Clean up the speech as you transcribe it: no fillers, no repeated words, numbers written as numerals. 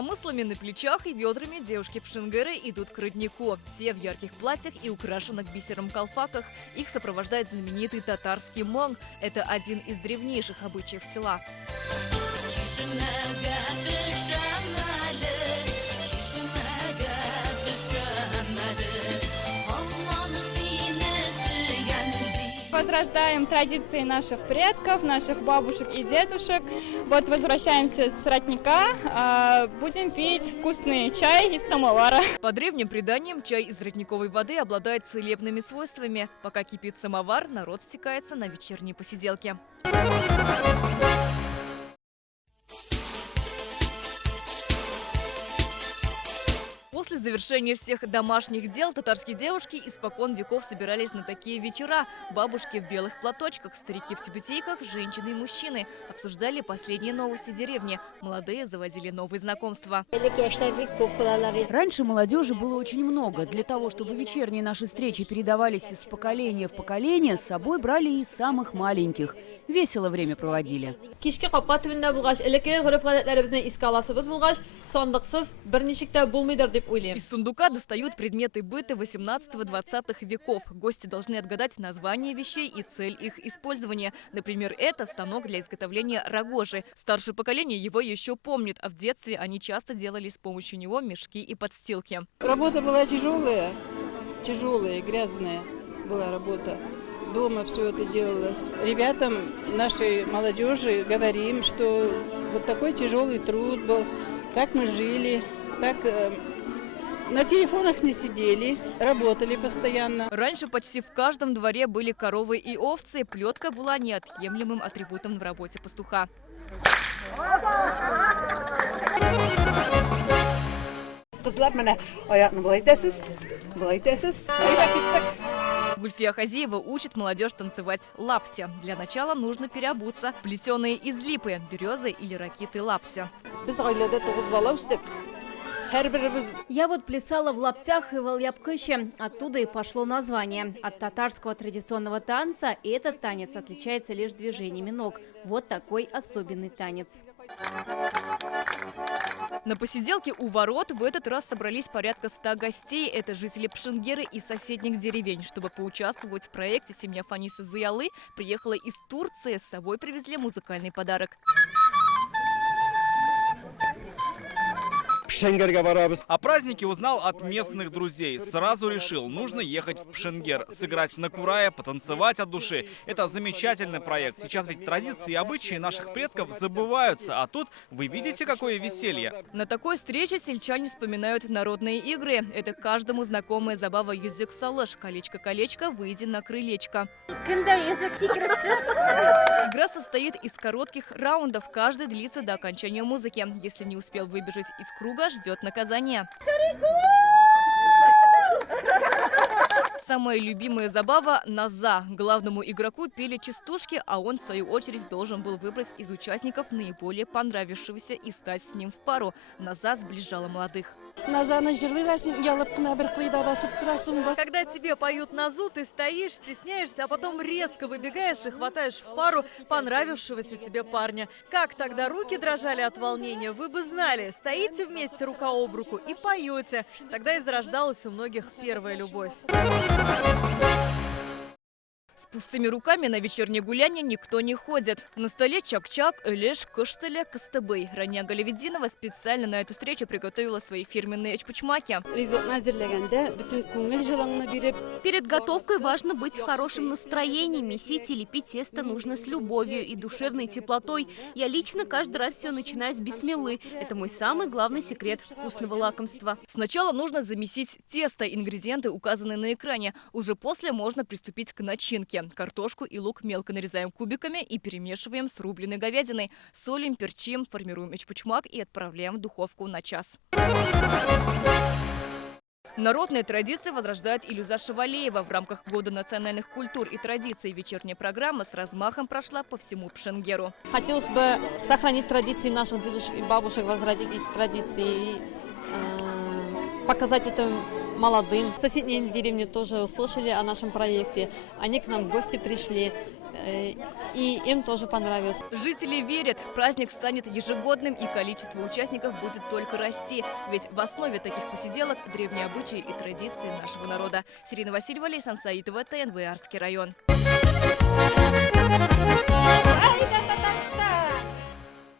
коромыслами на плечах и ведрами девушки-пшенгеры идут к роднику. Все в ярких платьях и украшенных бисером колфаках. Их сопровождает знаменитый татарский монг. Это один из древнейших обычаев села. Возрождаем традиции наших предков, наших бабушек и дедушек. Вот возвращаемся с родника, будем пить вкусный чай из самовара. По древним преданиям, чай из родниковой воды обладает целебными свойствами. Пока кипит самовар, народ стекается на вечерние посиделки. После завершения всех домашних дел татарские девушки испокон веков собирались на такие вечера. Бабушки в белых платочках, старики в тюбетейках, женщины и мужчины обсуждали последние новости деревни. Молодые заводили новые знакомства. Раньше молодежи было очень много. Для того, чтобы вечерние наши встречи передавались из поколения в поколение, с собой брали и самых маленьких. Весело время проводили. Из сундука достают предметы быта 18-20 веков. Гости должны отгадать название вещей и цель их использования. Например, это станок для изготовления рогожи. Старшее поколение его еще помнит, а в детстве они часто делали с помощью него мешки и подстилки. Работа была тяжелая, грязная была работа. Дома все это делалось. Ребятам, нашей молодежи говорим, что вот такой тяжелый труд был, как мы жили, так на телефонах не сидели, работали постоянно. Раньше почти в каждом дворе были коровы и овцы. Плетка была неотъемлемым атрибутом в работе пастуха. Гульфия Хазиева учит молодежь танцевать лапти. Для начала нужно переобуться. Плетеные из липы, березы или ракиты лапти. Я вот плясала в лаптях и в алъяпкыше. Оттуда и пошло название. От татарского традиционного танца этот танец отличается лишь движениями ног. Вот такой особенный танец. На посиделке у ворот в этот раз собрались порядка 100 гостей. Это жители Пшенгеры и соседних деревень. Чтобы поучаствовать в проекте, семья Фаниса Зиялы приехала из Турции. С собой привезли музыкальный подарок. О празднике узнал от местных друзей. Сразу решил, нужно ехать в Пшенгер, сыграть на курае, потанцевать от души. Это замечательный проект. Сейчас ведь традиции и обычаи наших предков забываются, а тут вы видите, какое веселье. На такой встрече сельчане вспоминают народные игры. Это каждому знакомая забава язык салыш. Колечко-колечко, выйди на крылечко. Игра состоит из коротких раундов. Каждый длится до окончания музыки. Если не успел выбежать из круга, ждет наказание. Самая любимая забава – наза. Главному игроку пели частушки, а он, в свою очередь, должен был выбрать из участников наиболее понравившегося и стать с ним в пару. Наза сближала молодых. Когда тебе поют назу, ты стоишь, стесняешься, а потом резко выбегаешь и хватаешь в пару понравившегося тебе парня. Как тогда руки дрожали от волнения, вы бы знали. Стоите вместе рука об руку и поете. Тогда и зарождалась у многих первая любовь. С пустыми руками на вечернее гуляние никто не ходит. На столе чак-чак, элеш, кыштеля, кыстыбый. Рания Галевидинова специально на эту встречу приготовила свои фирменные эчпучмаки. Перед готовкой важно быть в хорошем настроении. Месить и лепить тесто нужно с любовью и душевной теплотой. Я лично каждый раз все начинаю с бисмиллы. Это мой самый главный секрет вкусного лакомства. Сначала нужно замесить тесто. Ингредиенты указаны на экране. Уже после можно приступить к начинке. Картошку и лук мелко нарезаем кубиками и перемешиваем с рубленой говядиной. Солим, перчим, формируем эчпучмак и отправляем в духовку на час. Народные традиции возрождает Илюза Шавалеева. В рамках Года национальных культур и традиций вечерняя программа с размахом прошла по всему Пшенгеру. Хотелось бы сохранить традиции наших дедушек и бабушек, возродить эти традиции и показать это молодым. Соседние деревни тоже услышали о нашем проекте. Они к нам в гости пришли. и им тоже понравилось. Жители верят, праздник станет ежегодным и количество участников будет только расти. Ведь в основе таких посиделок древние обычаи и традиции нашего народа. Сирина Васильева, Лейсан Саитова, ТНВ Арский район.